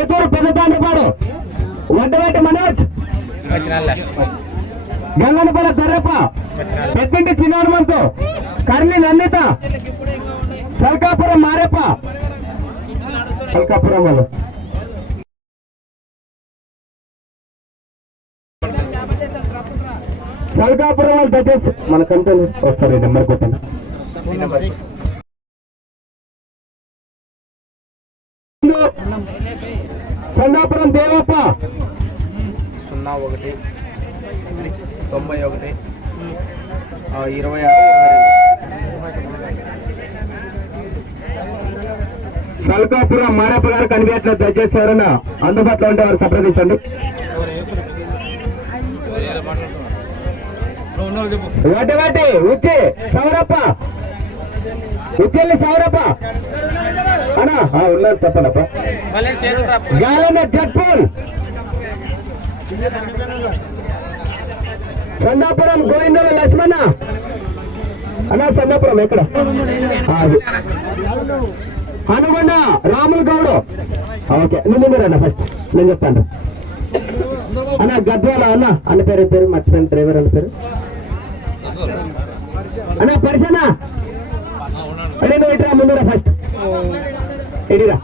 ఏతూరు పెద్ద తాండ్రపాడు వడ్డబెట్టి మనోజ్. గంగనపల్లి దర్రప్ప. పెద్దంటి చిన్నహనుమంతు కర్ణి నన్నిత సల్కాపురం మారేప్ప. సల్కాపురం వాళ్ళు. సల్కాపురం వాళ్ళు దయచేసి మన కంట్రోల్ వస్తారు ఈ నెంబర్ కొట్టండి. చందాపురం దేవప్ప. సున్నా ఒకటి తొంభై ఒకటి ఇరవై ఆరు సల్కాపురం మారప్ప గారు కనిపించట్లేదు దయచేసి ఎవరైనా అందుబాటులో ఉంటే వారు సంప్రదించండి. వాటి వాటి ఉచ్చి సౌరప్ప. ఉచ్చెల్లి సౌరప్ప. చెప్పండప్ప. గాలన్న జట్పూల్ చందాపురం గోవిందుల లక్ష్మణ. అన్నా చందాపురం ఎక్కడ. అనుగుండ రాములు గౌడు. ఓకే నువ్వు మీరన్నా ఫస్ట్ నేను చెప్తాను. అన్న గద్వాల అన్న అన్న పేరు పేరు మర్చిపోయిన డ్రైవర్ అన్న పేరు. అన్న అడే నువ్వు ఇటురా ముందురా ఫస్ట్ ఎడిరా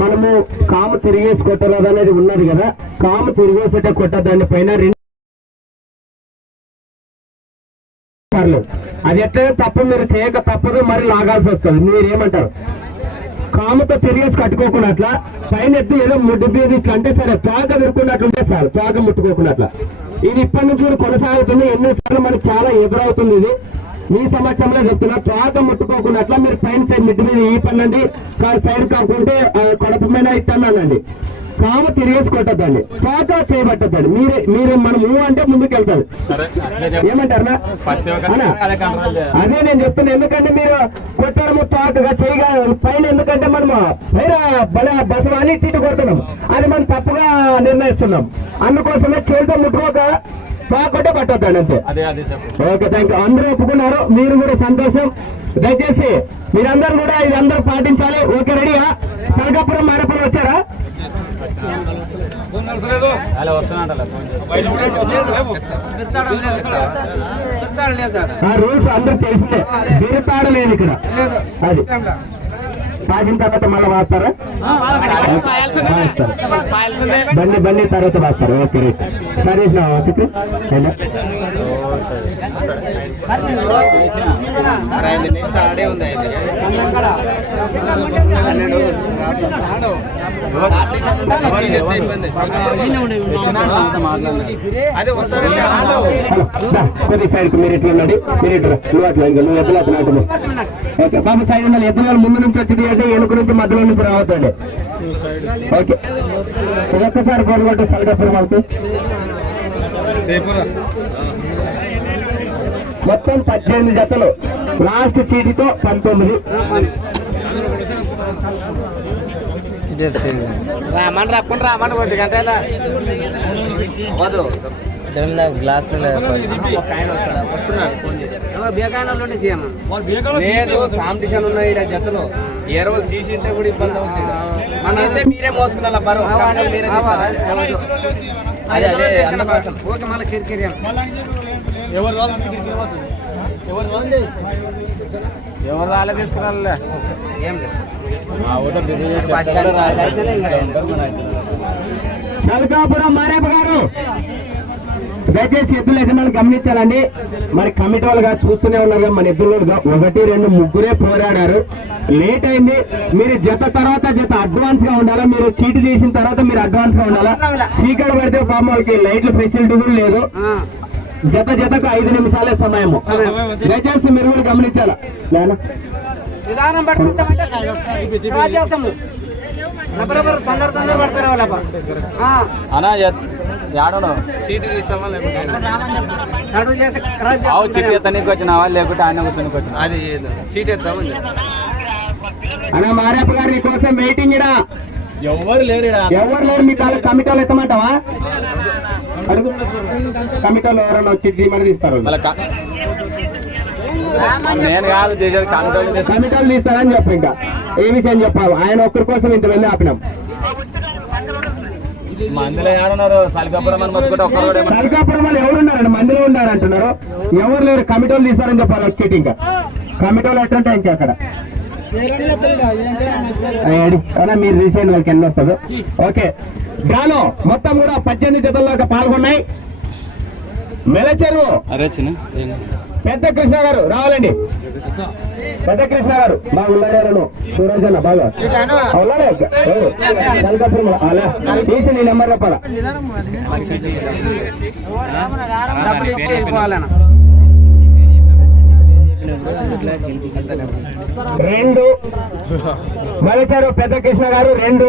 మనము కాము తిరిగేసి కొట్టరాదు అనేది ఉన్నది కదా. కాము తిరిగేసేట కొట్టదాన్ని పైన రెండు పర్లేదు అది ఎట్లయినా తప్పు మీరు చేయక తప్పదు మరి లాగాల్సి వస్తుంది. మీరు ఏమంటారు కాముతో తిరిగేసి కట్టుకోకున్నట్ల పైన ఎత్తి ఏదో ముడ్డు బీది ఇట్లా అంటే సరే త్వాగ విరుకున్నట్లుంటే సార్ త్వాగ ముట్టుకోకున్నట్ల. ఇది ఇప్పటి నుంచి కూడా కొనసాగుతుంది. ఎన్నోసార్లు మనకు చాలా ఎదురవుతుంది ఇది. మీ సమక్షంలో చెప్తున్నా ముట్టుకోకుండా అట్లా మీరు పైన సైడ్ మిడ్డు మీద ఈ పన్నండి. సైడ్ కాకుంటే ఆ, కడప కాము తిరిగేసి కొట్టద్దండి. త్వాగ చేయబట్టద్దండి మీరే మీరే మనం ఊ అంటే ముందుకు వెళ్తారు ఏమంటారా? అదే నేను చెప్తున్నా ఎందుకంటే మీరు కొట్టడము తాకగా చేయగా పైన ఎందుకంటే మనము పైన బల అని తిట్టు కొడుతున్నాం. అది మనం తప్పుగా నిర్ణయిస్తున్నాం. అందుకోసమే చేతితో ముట్టుకోక తాకొట్టే పట్టొద్దండి అంతే. ఓకే థ్యాంక్ యూ అందరూ ఒప్పుకున్నారు. మీరు కూడా సంతోషం. దయచేసి మీరందరూ కూడా ఇది అందరూ పాటించాలి. ఓకే రెడీయా? కనకాపురం మారపురం వచ్చారా? రూల్స్ అందరూ తెలిసిందే తిరుగుతాడలేదు ఇక్కడ. అది. పాసిన తర్వాత మళ్ళీ వాస్తారా వాస్తారు. బండి బండి తర్వాత వాస్తారు ఓకే రైట్. సరే ఓకే. నెక్స్ట్ ఆడే ఉంది అయితే పన్నెండు అదే వస్తారండి సైడ్ మీరు ఉన్నాడు మీరు నువ్వు అట్లా ఇంకా నువ్వు ఎద్దులు అట్లా ఓకే. బాబు సైడ్ ఉండాలి ఎద్దుల వాళ్ళు ముందు నుంచి వచ్చింది అంటే ఎనుక నుంచి మధ్యలో నుంచి రావద్దండి ఓకే ఒక్కసారి ఫోన్ సైడ్ అప్పుడు మాకు మొత్తం పద్దెనిమిది జతలు. లాస్ట్ చీటితో పంతొమ్మిది. రామని రప్పని రామని కొద్ది గంటల గ్లాస్ కాంపిటీషన్ ఉన్నాయి ఈడ జతలో. ఏ రోజు తీసింటే కూడా ఇబ్బంది అవుతుంది. మన మీరే మోసుకున్నా బరువు? అదే అదే అందుకోసం ఎవరు వాళ్ళే తీసుకురాలే. ఏం చలకాపురం మారేప గారు. దయచేసి ఎద్దులు యజమాని గమనించాలండి. మరి కమిటీ వాళ్ళుగా చూస్తూనే ఉన్నారు కదా మన ఎద్దులు కూడా ఒకటి రెండు ముగ్గురే పోరాడారు. లేట్ అయింది. మీరు జత తర్వాత జత అడ్వాన్స్గా ఉండాలా? మీరు చీటు తీసిన తర్వాత మీరు అడ్వాన్స్గా ఉండాలా? చీకటి పడితే పాపం వాళ్ళకి లైట్ల ఫెసిలిటీ కూడా లేదు. జత జతకు ఐదు నిమిషాలే సమయము. దయచేసి మీరు కూడా గమనించాలా? లేనా? విధానం పట్టుకుంటామంటే రాజేస్తాము బరాబర్ తొందర తొందర పడతారు వాళ్ళ అనా యాడను సీటు తీసామా లేకుంటే ఎత్తనికి వచ్చినావా? ఆయన కూర్చొనికి వచ్చినా అది సీట్ ఎత్తామని అన్న మారేప గారు వెయిటింగ్ ఇడా. ఎవరు లేరు. ఎవరు లేరు? మీ తాలూ కమిటీలు ఎత్తమంటావా? అడుగు కమిటీలు ఎవరైనా వచ్చి తీస్తారు కా- నేను కాదు చేసేది కమిటీలు తీస్తారని చెప్పు ఇంకా. ఏ విషయం చెప్పాలి ఆయన ఒక్కరి కోసం ఇంతమంది ఆపినాం. మందులో ఏడున్నారు? సలికపురం అని మొత్తుకుంటే ఒక్కరు వాళ్ళు ఎవరున్నారండి? మందిలో ఉన్నారు అంటున్నారు ఎవరు లేరు? కమిటీలు తీస్తారని చెప్పాలి వచ్చేటి ఇంకా. కమిటీలు ఎట్టుంటే ఇంకా అక్కడ? మీరు తీసేయండి వాళ్ళకి ఎన్ని వస్తుందో? ఓకే. గాను మొత్తం కూడా పద్దెనిమిది జతల్లో పాల్గొన్నాయి. మెలచెరువు. పెద్ద కృష్ణ గారు రావాలండి. పెద్ద కృష్ణ గారు బాగా ఉన్నాడారు సూరజ్ అన్న బాగా. అలా. తీసి నీ నెంబర్ చెప్పాలా రెండు. మలచారు పెద్ద కృష్ణ గారు రెండు.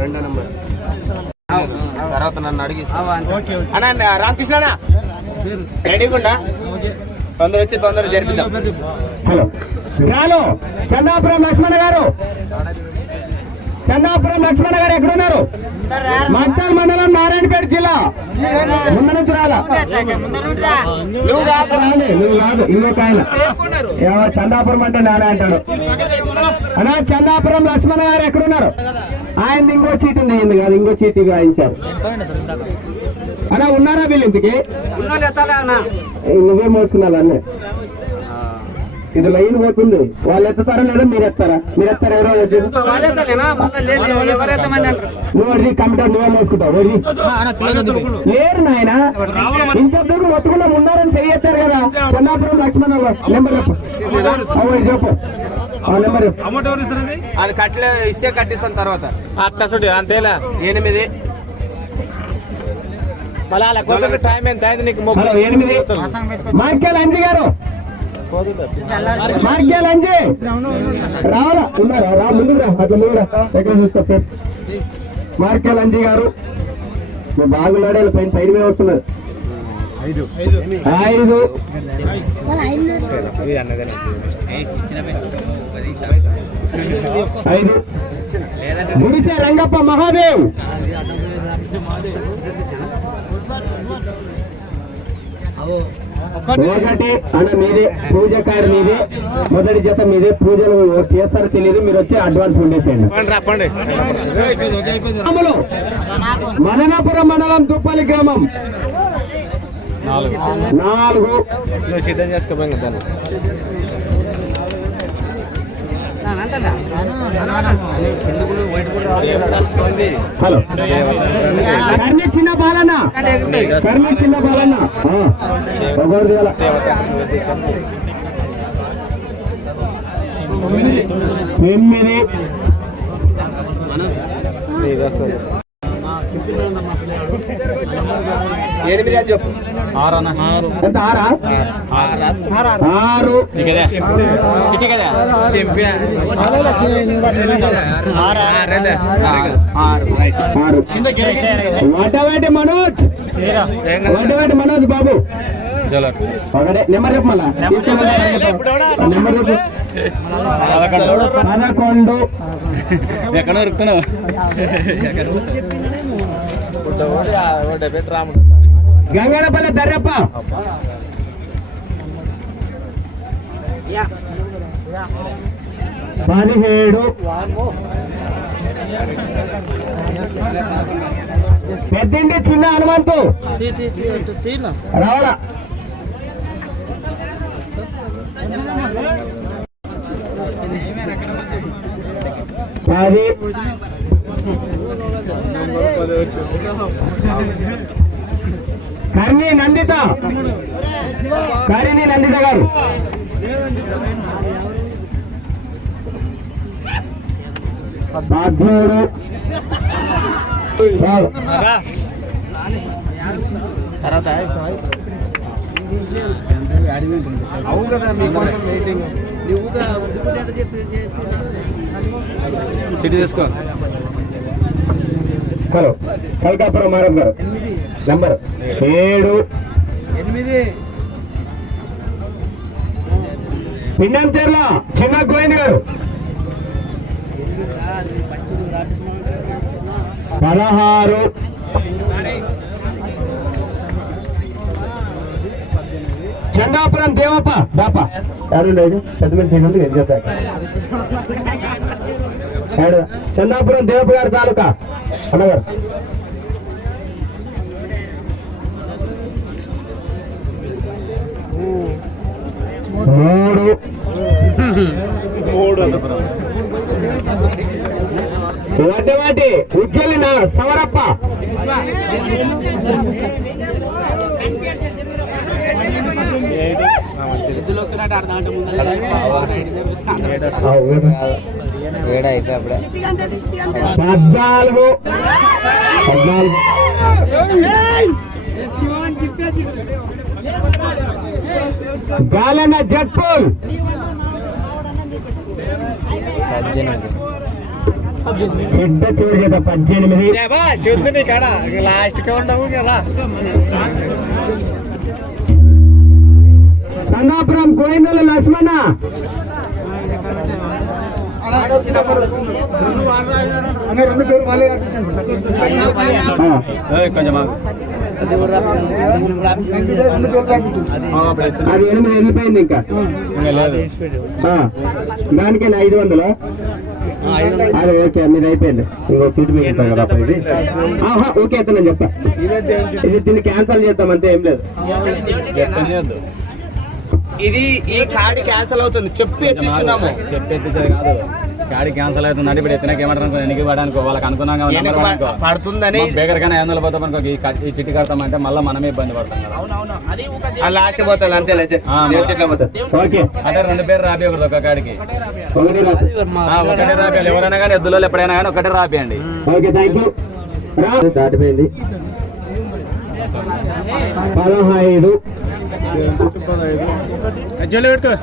రెండో నెంబర్ తర్వాత నన్ను అడిగి. అన్నా రామకృష్ణ రెడీగుండా తొందర వచ్చి తొందర జరిపిద్దాం. హలో. రాను చందాపురం లక్ష్మణ గారు. చందాపురం లక్ష్మణ గారు ఎక్కడున్నారు? మక్తల్ మండలం నారాయణపేట జిల్లా. ముందు నుంచి రాలా? నువ్వు కాదు. ఇంకొక ఆయన చందాపురం అంటే నానే అంటాడు. అన్నా చందాపురం లక్ష్మణ గారు ఎక్కడున్నారు? ఆయన ఇంకో చీట్ ఉంది ఈయనది కాదు ఇంకో చీటీ గాయించారు అన్నా ఉన్నారా వీళ్ళు ఇంటికి నువ్వే మోసుకున్నావు అన్నీ. ఇది లైన్ పోతుంది. వాళ్ళు ఎత్తుతారా లేదా మీరు ఎత్తారా? మీరు ఎత్తారా ఎవరో నువ్వు అడిగి కంప్యూటర్ నువ్వే మోసుకుంటావు. లేరు నాయన. ఇంతకు మొత్తుకున్నా ఉన్నారని చెయ్యెత్తారు కదా. చెన్నాపురం లక్ష్మణ నెంబర్ చెప్పు. చెప్పు. ఆ నెంబర్ చెప్పు. అది? కట్టలే ఇస్తే కట్టిస్తాను తర్వాత. అట్టసుడు అంతేలా ఎనిమిది. మళ్ళీ అలా కోసం టైం ఎంత నీకు? ఎనిమిది. మార్కెల్ అంజి గారు? మార్కెల్ అంజి రావాలా? ఉన్నారా? రా ముందుకు రా. అట్లా ముందు రా. ఎక్కడ చూసుకో పేరు. మార్కెల్ అంజి గారు నువ్వు బాగున్నాడే పైన పైన మీద వస్తున్నారు. ఐదు. ఐదు. గుడిసె రంగప్ప మహాదేవ్. ఒకటి అన్న మీదే పూజ మీదే మొదటి జత మీదే పూజలు చేస్తారో తెలియదు. మీరు వచ్చి అడ్వాన్స్ ఉండేసేయండి. మదనాపురం మండలం తుప్పలి గ్రామం. నాలుగు. సిద్ధం అంటలే హలో కర్ణి చిన్న బాలన్న. అంటే చిన్న బాలన్న. ఒకటి వేల. ఎనిమిది ఎనిమిది అని చెప్పు. ఎంత? ఆరా? వడ్డవేటి మనోజ్. వడ్డవేటి మనోజ్ బాబు. ఒకటే. నెంబర్ చెప్పు పదకొండు. ఎక్కడ దొరుకుతున్నావు రాముడు గంగడపల్లి దర్రప్ప. పదిహేడు. పెద్దింటి చిన్న హనుమంతు. రావాలా పది. కర్ణి నందిత. కరిణి నందిత గారు. పద్మూడు. రావు. నువ్వుగా చెప్పి తీసుకో హలో సైకాపురం మారం గారు. నంబర్ ఏడు. ఎనిమిది. పిన్నంచెర్ల చిన్న గోవింద్ గారు. పదహారు. చందాపురం దేవప్ప బాప. ఎవరు లేదు పెద్ద మనిషి ఉంది, ఏం చేశాక. చందాపురం దేవప్ప గారి తాలూకా. అన్నగారు. మూడు. వాటి వాటి అయిపోయి సవరప్ప. పద్నాలుగు. పద్నాలుగు. గాలన్న జట్పూల్ చెడ్డ చివరి చేత పద్దెనిమిది. లాస్ట్ ఉండవు కదా. సంగాపురం గోవిందల లక్ష్మణ ఆ, అది ఎనిమిది వెళ్ళిపోయింది ఇంకా. దానికే ఐదు వందలు? అది ఓకే మీద అయిపోయింది. ఇంకో సీట్ కదా ఇది. ఓకే అయితే నేను చెప్తా. ఇది దీన్ని క్యాన్సల్ చేద్దాం అంతే ఏం లేదు. ఇది ఈ కార్డు క్యాన్సిల్ అవుతుంది. చెప్పి ఎత్తిస్తున్నాము చెప్పేది కాదు. గాడి క్యాన్సల్ అవుతుంది. ఇప్పుడు ఎత్తినాక ఏమంటారు ఎనికి పడడానికి వాళ్ళకి అనుకున్నాం. పడుతుందని మా బేకర్ కానీ ఐదు వందలు పోతాం అనుకో. ఈ చిట్టి కడతామంటే మళ్ళీ మనమే ఇబ్బంది పడతాం లాస్ట్ పోతుంది అంతే అయితే ఆ, ఓకే. అంటే రెండు పేరు రాపి ఒకటి ఒక కాడికి. ఒకటి రా. ఆ, ఒకటే రాపియాలి. ఎవరైనా కానీ ఎద్దులో ఎప్పుడైనా కానీ ఒకటే రాపియండి. ఓకే థ్యాంక్ యూ రా దాటిపోయింది పదహైదు